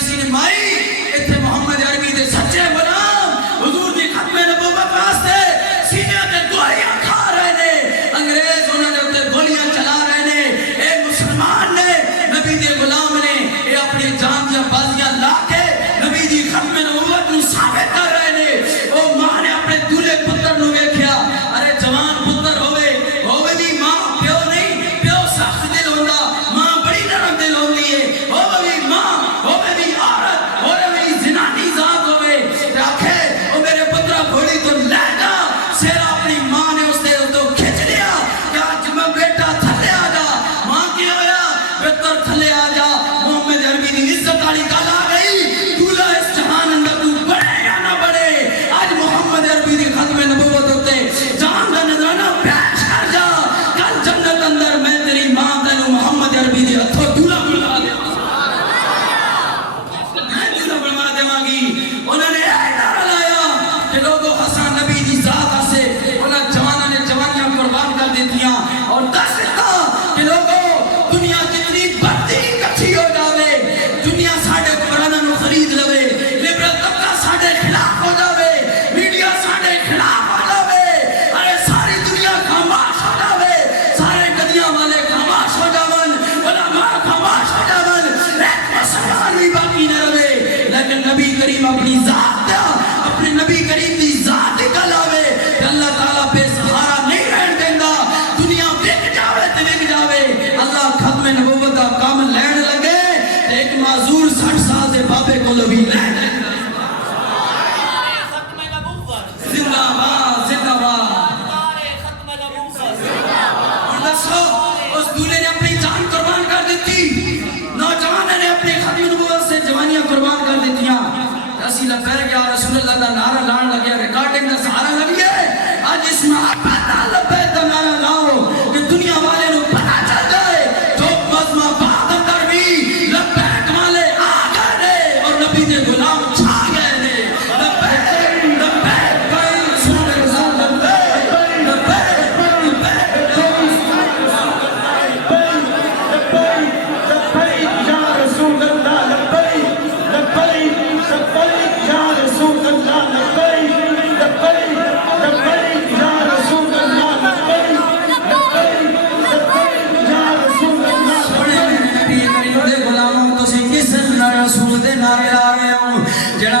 کسی نے مائی اتنے محمد عربی دے سچے غلام حضور دی ختم نبوت واسطے سینے تے گولیاں کھا رہے نے انگریز انہوں نے اتنے گولیاں چلا رہے نے اے مسلمان نے نبی دے غلام نے اے اپنی جان یا بازیاں لا کے نبی دی ختم نبوت نو ثابت کر رہے نے او ماں نے اپنے دولے پتر نو ویکھیا ارے جوان پتر ہوئے بھی ماں پیو نہیں پیو سخت دل ہوندا ماں بڑی نرم دل ہوندی ہے ہوے بھی ماں ہوے بھی عورت ہوے بھی زنانی ذات ہوے تے آکھے او میرے پترا گھوڑی تو لے جا سیرا اپنی ماں نے اس دے تو کھچ لیا کہ آج میں بیٹا تھلے آ جا ماں کی ہویا پتر تھلے آ جا محمد عربی دی عزت والی گل آ گئی دولہ اس جہان اندر تو بڑے یا نہ بڑے آج محمد عربی دی ختم نبوت ہوتے جہان دا نظرانہ پیش کر جا کل جنت اندر میں تیری ماں تینو محمد عربی دی ہتھوں دولہ بنوا دے میں دولہ بنوا دے مانگی انہوں نے اے نعرہ لایا کہ لوگوں حسن نبی دی ذات سے انہاں جوانوں نے جوانیاں قربان کر دیتیاں اور دس دیتا کہ لوگوں دنیا جتنی بڑھتی کچھی ہو جاوے دنیا ساڑھے قرآن نو خرید لوے لبرل طبقہ ساڑھے خلاف ہو جاوے میڈیا ساڑھے خلاف ہو جاوے ارے ساری دنیا خاموش ہو جاوے سارے گدیاں والے خاموش ہو جاون علماء خاموش ہو جاون ایک مسلمان بھی باقی نہ رہے لیکن نبی کریم اپنی ذات دا اپنے نبی کریم دی ذات نکل آوے کہ اللہ تعالیٰ بے سہارا نہیں رہن دیندا دنیا وک جاوے تے وک جاوے اللہ ختم نبوت دا کام لین لگے تے ایک معذور 60 سال دے بابے کو بھی لین لگے ختم نبوت زندہ باد زندہ باد ختم نبوت اور دسو اس دولے نے اپنی جان قربان کر دیتی نوجوانوں نے اپنی ختم نبوت سے جوانیاں قربان کر دیتیاں اسی لبیک یا رسول اللہ دا نعرہ لان لگیا ریکارڈنگ دا سہارا لگیے آج اس محبت دا لبیک دا نعرہ لاؤ کہ دنیا والے نو پتہ چل جائے جو مزمہ بعد اندر بھی لبیک والے آ گئے اور نبی دے غلام چھا گئے نے لبیک لبیک رسول اللہ لبیک لبیک لبیک رسول دے نعرے آ گئے ہوں جڑا